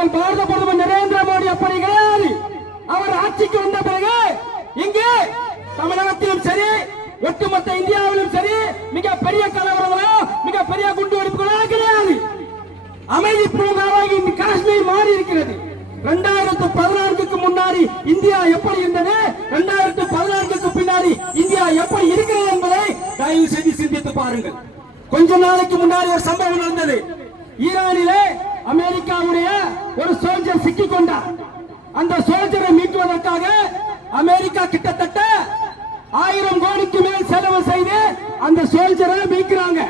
எங்கள் பாரத பிரதமர் நரேந்திர மோடி அப்படி கிடையாது. அவர் ஆட்சிக்கு வந்த பிறகு இங்கே தமிழகத்திலும் சரி ஒட்டுமொத்த இந்தியாவிலும் சரி மிகப்பெரிய கலவரங்களோ மிகப்பெரிய குண்டு வெடிப்புகளோ கிடையாது. அமைதி பூங்காவாக காஷ்மீர் மாறி இருக்கிறது. 2014க்கு முன்னாடி இந்தியா எப்படி இருந்தது, 2014க்கு பின்னாடி இந்தியா எப்படி இருக்கிறது என்பதை தயவு செய்து சிந்தித்து பாருங்கள். கொஞ்ச நாளைக்கு முன்னாடி ஒரு சம்பவம் நடந்தது. ஈரானிலே அமெரிக்காவுடைய ஒரு சோல்ஜர் சிக்கிக் கொண்டார். அந்த சோல்ஜரை மீட்பதற்காக அமெரிக்கா கிட்டத்தட்ட 1000 கோடிக்கு மேல் செலவு செய்து அந்த சோல்ஜரை மீட்கிறாங்க.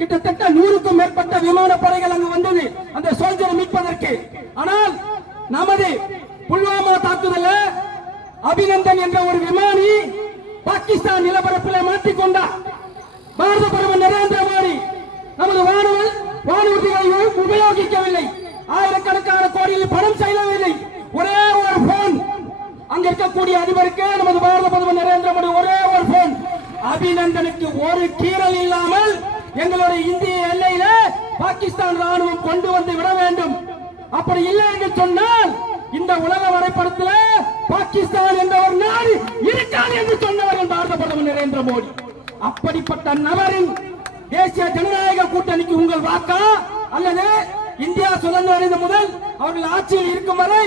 கிட்டத்தட்ட 100க்கும் மேற்பட்ட விமானப்படைகள் அங்கு வந்தது அந்த சோல்ஜரை மீட்பதற்கு. ஆனால் நமது புல்வாமா தாக்குதல் அபிநந்தன் என்ற ஒரு விமானி பாகிஸ்தான் நிலப்பரப்பில் மாட்டிக்கொண்டார். பாரத பிரதமர் நரேந்திர மோடி நமது வானூர்திகளை உபயோகிக்கவில்லை. ஆயிரக்கணக்கான கோடியில் பணம் செலவில்லை. ஒரே ஒரு போன் அங்க இருக்கக்கூடிய அதிபருக்கு நமது பாரத பிரதமர் நரேந்திர மோடி ஒரே ஒரு போன். அபிநந்தனுக்கு ஒரு கீறல் இல்லாமல் எங்களுடைய இந்திய எல்லையில பாகிஸ்தான் ராணுவம் கொண்டு வந்து விட வேண்டும். அப்படி இல்லை என்று சொன்னால் இந்த உலக வரைபடத்தில் பாகிஸ்தான் என்ற ஒரு நாடு இருக்காது என்று சொன்னவர்கள் பாரத பிரதமர் நரேந்திர மோடி. அப்படிப்பட்ட நபரின் தேசிய ஜனநாயக கூட்டணிக்கு உங்கள் வாக்கா அல்லது இந்தியா சுதந்திரம் அடைந்த முதல் அவர்கள் ஆட்சியில் இருக்கும் வரை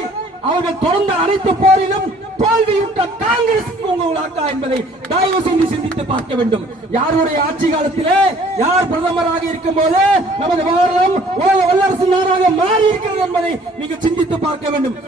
அவர்கள் தொடர்ந்த அனைத்து போரிலும் தோல்வியுற்ற காங்கிரசுக்கு உங்கள் வாக்கா என்பதை தயவு செய்து சிந்தித்து பார்க்க வேண்டும். யாருடைய ஆட்சி காலத்திலே யார் பிரதமராக இருக்கும் போது நமது பாரதம் உலக வல்லரசு நாடாக மாறி இருக்கிறது என்பதை நீங்கள் சிந்தித்து பார்க்க வேண்டும்.